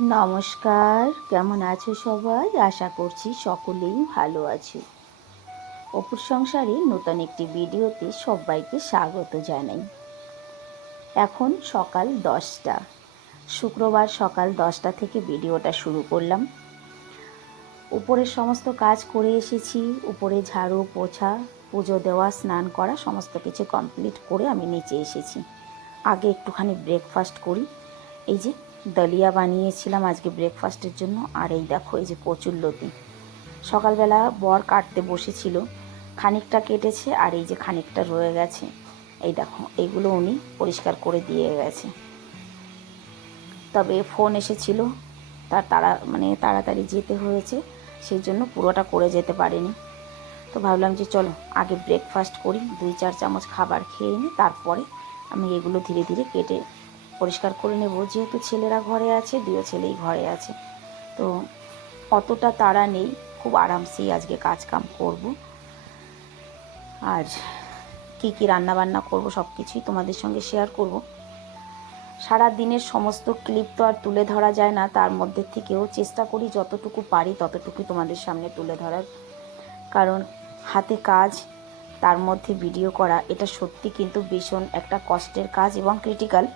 নমস্কার, কেমন আছো সবাই? আশা করছি সকলেই ভালো আছো। অপুর সংসারে নতুন একটি ভিডিওতে সবাইকে স্বাগত জানাই। এখন সকাল 10টা, শুক্রবার সকাল 10টা থেকে ভিডিওটা শুরু করলাম। উপরের সমস্ত কাজ করে এসেছি, উপরে ঝাড়ু পোছা, পুজো দেওয়া, স্নান করা সমস্ত কিছু কমপ্লিট করে আমি নিচে এসেছি। আগে একটুখানি ব্রেকফাস্ট করি। এই যে দলিয়া বানিয়েছিলাম আজকে ব্রেকফাস্টের জন্য, আর এই দেখো এই যে কচুরলতি। সকালবেলা বর কাটতে বসেছিল, খানিকটা কেটেছে আর এই যে খানিকটা রয়ে গেছে। এই দেখো এইগুলো উনি পরিষ্কার করে দিয়ে গেছে। তবে ফোন এসেছিল, তাড়াতাড়ি যেতে হয়েছে, সেই জন্য পুরোটা করে যেতে পারিনি। তো ভাবলাম যে চলো আগে ব্রেকফাস্ট করি, 2-4 চামচ খাবার খেয়ে নিই, তারপরে আমি এগুলো ধীরে ধীরে কেটে পরিষ্কার করে নেব। যেহেতু ছেলেরা ঘরে আছে, 2 ছেলেই ঘরে আছে, তো অতটা তাড়া নেই, খুব আরামসেই আজকে কাজকাম করব। আর কি কি রান্না বান্না করব সব কিছুই তোমাদের সঙ্গে শেয়ার করব। সারা দিনের সমস্ত ক্লিপ তো আর তুলে ধরা যায় না, তার মধ্যে থেকেও চেষ্টা করি যতটুকু পারি ততটুকু তোমাদের সামনে তুলে ধরার। কারণ হাতে কাজ, তার মধ্যে ভিডিও করা, এটা সত্যি কিন্তু ভীষণ একটা কষ্টের কাজ এবং ক্রিটিক্যাল।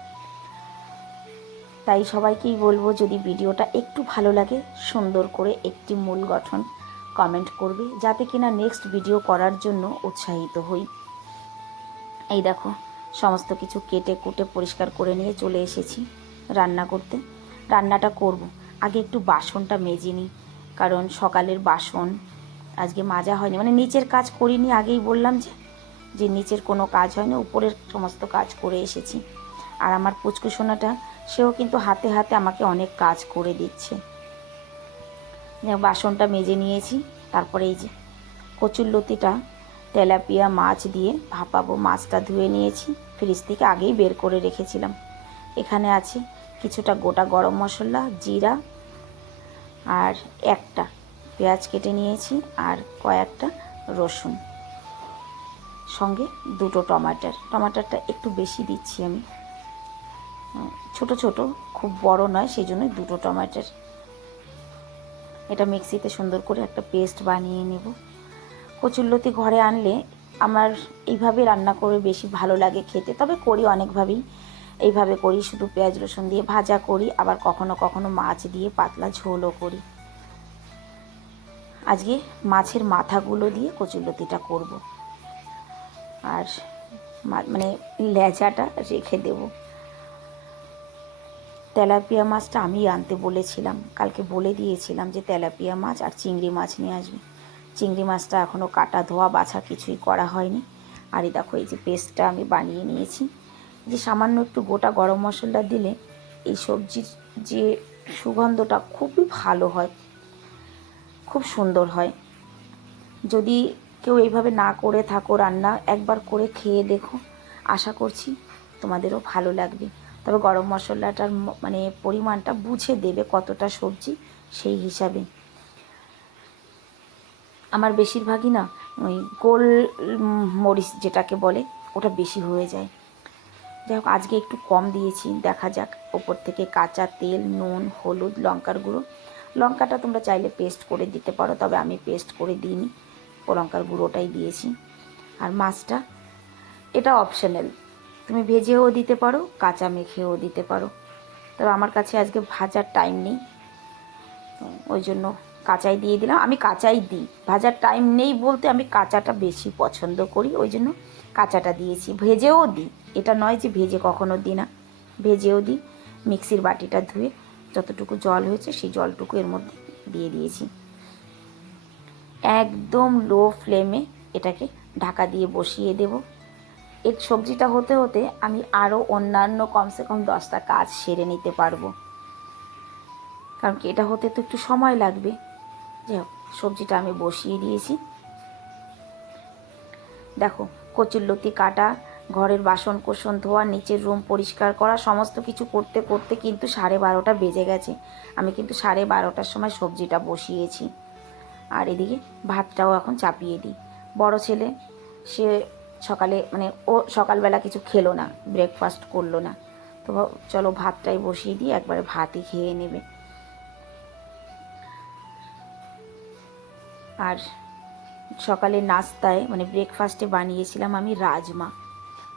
তাই সবাইকেই বলবো, যদি ভিডিওটা একটু ভালো লাগে সুন্দর করে একটি মূল গঠন কমেন্ট করবে, যাতে কিনা নেক্সট ভিডিও করার জন্য উৎসাহিত হই। এই দেখো সমস্ত কিছু কেটে কুটে পরিষ্কার করে নিয়ে চলে এসেছি রান্না করতে। রান্নাটা করব, আগে একটু বাসনটা মেজে নিই, কারণ সকালের বাসন আজকে মাজা হয়নি, মানে নিচের কাজ করিনি। আগেই বললাম যে নিচের কোনো কাজ হয়নি, উপরের সমস্ত কাজ করে এসেছি। আর আমার পুচকুসোনাটা, সেও কিন্তু হাতে হাতে আমাকে অনেক কাজ করে দিচ্ছে। বাসনটা মেজে নিয়েছি, তারপরে এই যে কচুরলতিটা তেলাপিয়া মাছ দিয়ে ভাপাবো। মাছটা ধুয়ে নিয়েছি, ফ্রিজ থেকে আগেই বের করে রেখেছিলাম। এখানে আছে কিছুটা গোটা গরম মশলা, জিরা, আর একটা পেঁয়াজ কেটে নিয়েছি, আর কয়েকটা রসুন, সঙ্গে 2টো টমাটারটা একটু বেশি দিচ্ছি আমি, ছোট ছোট, খুব বড় নয়, সেই জন্যই 2টো টমাটার। এটা মিক্সিতে সুন্দর করে একটা পেস্ট বানিয়ে নেব। কচুরলতি ঘরে আনলে আমার এইভাবে রান্না করে বেশি ভালো লাগে খেতে, তবে করি অনেকভাবেই। এইভাবে করি, শুধু পেঁয়াজ রসুন দিয়ে ভাজা করি, আবার কখনো কখনো মাছ দিয়ে পাতলা ঝোলও করি। আজকে মাছের মাথাগুলো দিয়ে কচুরলতিটা করব, আর মানে লেজাটা রেখে দেব। তেলাপিয়া মাছটা আমি আনতে বলেছিলাম, কালকে বলে দিয়েছিলাম যে তেলাপিয়া মাছ আর চিংড়ি মাছ নিয়ে আসবে। চিংড়ি মাছটা এখনও কাটা ধোয়া বাছা কিছুই করা হয়নি। আর এই দেখো এই যে পেস্টটা আমি বানিয়ে নিয়েছি। যে সামান্য একটু গোটা গরম মশলা দিলে এই সবজির যে সুগন্ধটা খুবই ভালো হয়, খুব সুন্দর হয়। যদি কেউ এইভাবে না করে থাকো রান্না, একবার করে খেয়ে দেখো, আশা করছি তোমাদেরও ভালো লাগবে। তবে গরম মশলাটার মানে পরিমাণটা বুঝে দেবে, কতটা সবজি সেই হিসাবে। আমার বেশিরভাগই না ওই গোল মরিচ যেটাকে বলে, ওটা বেশি হয়ে যায়। যাই হোক আজকে একটু কম দিয়েছি, দেখা যাক। ওপর থেকে কাঁচা তেল, নুন, হলুদ, লঙ্কার গুঁড়ো। লঙ্কাটা তোমরা চাইলে পেস্ট করে দিতে পারো, তবে আমি পেস্ট করে দিইনি, লঙ্কার গুঁড়োটাই দিয়েছি। আর মাছটা এটা অপশনাল, তুমি ভেজেও দিতে পারো, কাঁচা মেখেও দিতে পারো। তবে আমার কাছে আজকে ভাজার টাইম নেই, ওই জন্য কাঁচাই দিয়ে দিলাম। আমি কাঁচাই দিই, ভাজার টাইম নেই বলতে আমি কাঁচাটা বেশি পছন্দ করি, ওই জন্য কাঁচাটা দিয়েছি। ভেজেও দিই, এটা নয় যে ভেজে কখনো দিই না, ভেজেও দিই। মিক্সির বাটিটা ধুয়ে যতটুকু জল হয়েছে সেই জলটুকু এর মধ্যে দিয়ে দিয়েছি। একদম লো ফ্লেমে এটাকে ঢাকা দিয়ে বসিয়ে দেব। এই সবজিটা হতে হতে আমি আরও অন্যান্য কমসে কম 10টা কাজ সেরে নিতে পারবো, কারণ কি এটা হতে তো একটু সময় লাগবে। যাই হোক সবজিটা আমি বসিয়ে দিয়েছি। দেখো কচুরলতি কাটা, ঘরের বাসন কোসন ধোয়া, নিচের রুম পরিষ্কার করা, সমস্ত কিছু করতে করতে কিন্তু 12:30টা বেজে গেছে। আমি কিন্তু 12:30টার সময় সবজিটা বসিয়েছি। আর এদিকে ভাতটাও এখন চাপিয়ে দিই। বড় ছেলে সে সকালে মানে ও সকালবেলা কিছু খেলো না, ব্রেকফাস্ট করলো না, তো চলো ভাতটাই বসিয়ে দিই, একবারে ভাতই খেয়ে নেবে। আর সকালে নাস্তায় মানে ব্রেকফাস্টে বানিয়েছিলাম আমি রাজমা।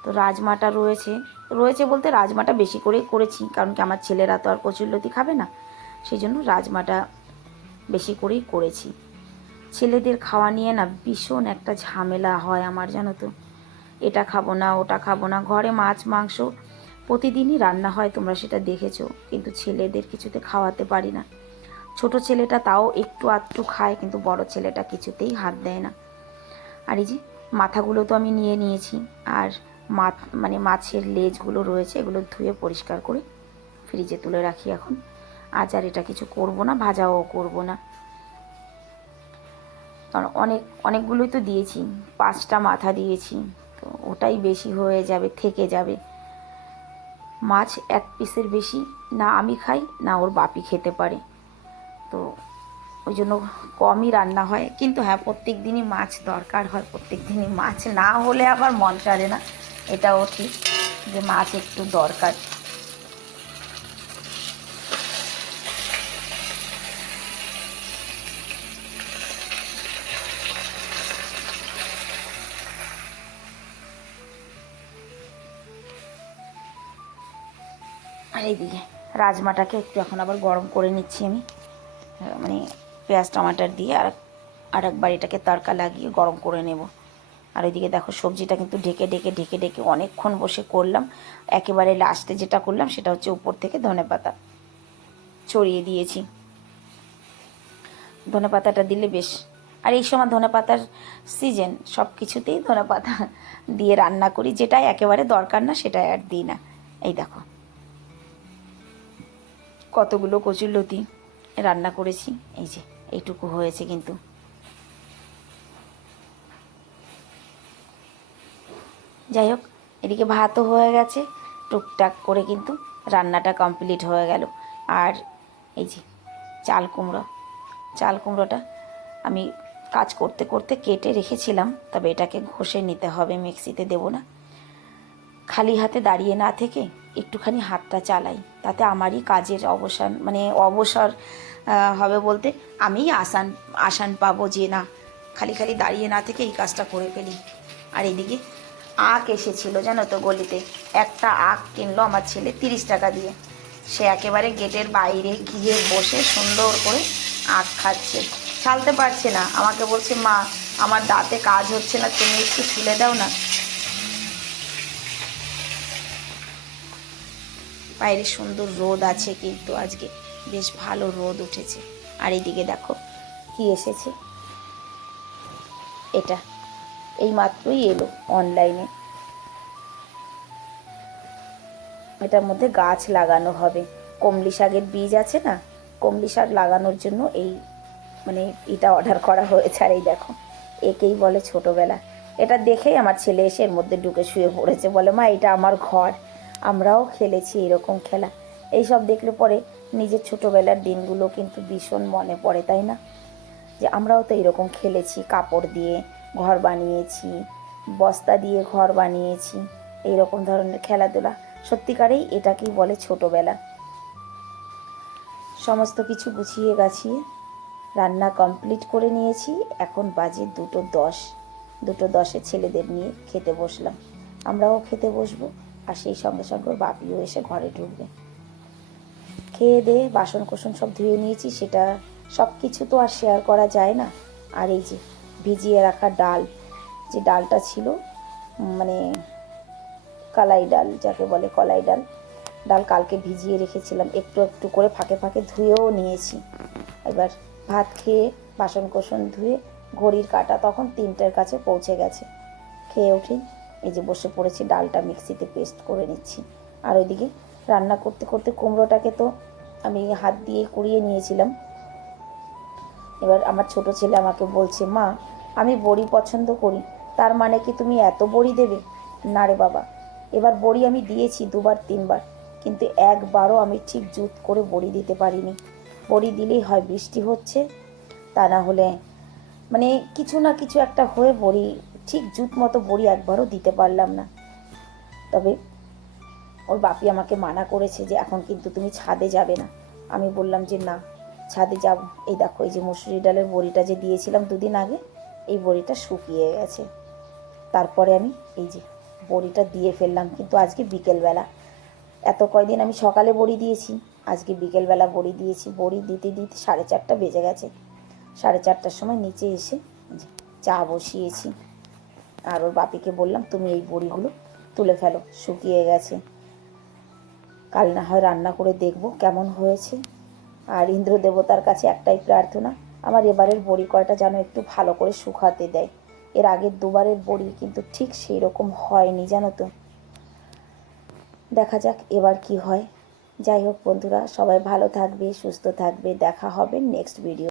তো রাজমাটা রয়েছে রয়েছে বলতে রাজমাটা বেশি করেই করেছি, কারণ কি আমার ছেলেরা তো আর কচুরলতি খাবে না, সেই জন্য রাজমাটা বেশি করেই করেছি। ছেলেদের খাওয়া নিয়ে না ভীষণ একটা ঝামেলা হয় আমার, জানো তো। এটা খাবো না, ওটা খাবো না। ঘরে মাছ মাংস প্রতিদিনই রান্না হয়, তোমরা সেটা দেখেছো, কিন্তু ছেলেদের কিছুতে খাওয়াতে পারি না। ছোট ছেলেটা তাও একটু আধটু খায়, কিন্তু বড় ছেলেটা কিছুতেই হাত দেয় না। আর এই যে মাথাগুলো তো আমি নিয়ে নিয়েছি, আর মানে মাছের লেজগুলো রয়েছে, এগুলো ধুয়ে পরিষ্কার করে ফ্রিজে তুলে রাখি এখন। আজ আর এটা কিছু করব না, ভাজাও করব না, কারণ অনেকগুলোই তো দিয়েছি, 5টা মাথা দিয়েছি, তো ওটাই বেশি হয়ে যাবে, থেকে যাবে। মাছ 1 পিসের বেশি না আমি খাই না ওর বাপি খেতে পারে, তো ওই জন্য কমই রান্না হয়। কিন্তু হ্যাঁ, প্রত্যেক দিনই মাছ দরকার হয়, প্রত্যেক দিনই মাছ না হলে আবার মন সারে না, এটাও ঠিক যে মাছ একটু দরকার। আর এইদিকে রাজমাটাকে একটু এখন আবার গরম করে নিচ্ছি আমি, মানে পেঁয়াজ টমাটার দিয়ে আর একবার এটাকে তড়কা লাগিয়ে গরম করে নেব। আর ওইদিকে দেখো সবজিটা কিন্তু ঢেকে ঢেকে ঢেকে ঢেকে অনেকক্ষণ বসে করলাম। একেবারে লাস্টে যেটা করলাম সেটা হচ্ছে উপর থেকে ধনেপাতা ছড়িয়ে দিয়েছি। ধনেপাতাটা দিলে বেশ, আর এই সময় ধনেপাতার সিজন, সব কিছুতেই ধনেপাতা দিয়ে রান্না করি, যেটাই একেবারে দরকার না সেটাই আর দিই না। এই দেখো কতগুলো কচুরলতি রান্না করেছি, এই যে এইটুকু হয়েছে কিন্তু। যাই হোক, এদিকে ভাতও হয়ে গেছে, টুকটাক করে কিন্তু রান্নাটা কমপ্লিট হয়ে গেল। আর এই যে চাল কুমড়োটা আমি কাজ করতে করতে কেটে রেখেছিলাম, তবে এটাকে ঘষে নিতে হবে, মিক্সিতে দেব না। খালি হাতে দাঁড়িয়ে না থেকে একটুখানি হাতটা চালাই, তাতে আমারই কাজের অবসান, মানে অবসর হবে বলতে আমিই আসান পাবো যে না, খালি খালি দাঁড়িয়ে না থেকে এই কাজটা করে ফেলি। আর এদিকে আখ এসেছিল জানো তো গলিতে, একটা আখ কিনলো আমার ছেলে 30 টাকা দিয়ে। সে একেবারে গেটের বাইরে গিয়ে বসে সুন্দর করে আখ খাচ্ছে, ছালতে পারছে না। আমাকে বলছে, মা আমার দাঁতে কাজ হচ্ছে না, তুমি একটু ছুলে দাও না। বাইরে সুন্দর রোদ আছে, কিন্তু আজকে বেশ ভালো রোদ উঠেছে। আর এইদিকে দেখো কি এসেছে, এটা এই মাত্রই এলো অনলাইনে। এটার মধ্যে গাছ লাগানো হবে, কমলি শাকের বীজ আছে না, কমলি শাক লাগানোর জন্য এই মানে এটা অর্ডার করা হয়েছে। আর এই দেখো, একেই বলে ছোটোবেলা। এটা দেখেই আমার ছেলে এসে এর মধ্যে ঢুকে শুয়ে পড়েছে, বলে মা এটা আমার ঘর, আমরাও খেলেছি এরকম খেলা। এইসব দেখলে পরে নিজের ছোটোবেলার দিনগুলো কিন্তু ভীষণ মনে পড়ে, তাই না? যে আমরাও তো এরকম খেলেছি, কাপড় দিয়ে ঘর বানিয়েছি, বস্তা দিয়ে ঘর বানিয়েছি, এইরকম ধরনের খেলাধুলা। সত্যিকারেই এটাকেই বলে ছোটোবেলা। সমস্ত কিছু গুছিয়ে গাছিয়ে রান্না কমপ্লিট করে নিয়েছি। এখন বাজে 2:10, 2:10-এ ছেলেদের নিয়ে খেতে বসলাম। আমরাও খেতে বসবো, আর সেই সঙ্গে সঙ্গে ওর বাপিও এসে ঘরে ঢুকবে। খেয়ে দিয়ে বাসন কোসন সব ধুয়ে নিয়েছি, সেটা সব কিছু তো আর শেয়ার করা যায় না। আর এই যে ভিজিয়ে রাখা ডাল, যে ডালটা ছিল মানে কালাই ডাল, যাকে বলে কলাই ডাল, ডাল কালকে ভিজিয়ে রেখেছিলাম, একটু একটু করে ফাঁকে ফাঁকে ধুয়েও নিয়েছি। এবার ভাত খেয়ে বাসন কোসন ধুয়ে ঘড়ির কাঁটা তখন 3টের কাছে পৌঁছে গেছে। খেয়ে উঠেই এই যে বসে পড়েছি, ডালটা মিক্সিতে পেস্ট করে নিচ্ছি। আর ওইদিকে রান্না করতে করতে কুমড়োটাকে তো আমি হাত দিয়ে কুড়িয়ে নিয়েছিলাম। এবার আমার ছোট ছেলে আমাকে বলছে, মা আমি বড়ি পছন্দ করি, তার মানে কি তুমি এত বড়ি দেবে? না রে বাবা, এবার বড়ি আমি দিয়েছি 2বার 3বার, কিন্তু একবারও আমি ঠিক জুত করে বড়ি দিতে পারিনি। বড়ি দিলেই হয় বৃষ্টি হচ্ছে, তা না হলে মানে কিছু না কিছু একটা হয়ে বড়ি ঠিক জুত মতো বড়ি একবারও দিতে পারলাম না। তবে ওর বাপি আমাকে মানা করেছে যে এখন কিন্তু তুমি ছাদে যাবে না। আমি বললাম যে না, ছাদে যাব। এই দেখো, এই যে মুসুরি ডালের বড়িটা যে দিয়েছিলাম দুদিন আগে, এই বড়িটা শুকিয়ে গেছে। তারপরে আমি এই যে বড়িটা দিয়ে ফেললাম, কিন্তু আজকে বিকেলবেলা। এত কয়দিন আমি সকালে বড়ি দিয়েছি, আজকে বিকেলবেলা বড়ি দিয়েছি। বড়ি দিতে দিতে 4:30 বেজে গেছে। 4:30টার সময় নিচে এসে চা বসিয়েছি। আর ওর বাপিকে বললাম, তুমি এই বড়িগুলো তুলে ফেলো, শুকিয়ে গেছে। কাল না হয় রান্না করে দেখব কেমন হয়েছে। আর ইন্দ্র দেবতার কাছে একটাই প্রার্থনা, আমার এবারের বড়ি কয়টা যেন একটু ভালো করে শুকাতে দেয়। এর আগের দুবারের বড়ি কিন্তু ঠিক সেই রকম হয়নি, জানো তো। দেখা যাক এবার কি হয়। যাই হোক বন্ধুরা, সবাই ভালো থাকবে, সুস্থ থাকবে। দেখা হবে নেক্সট ভিডিও।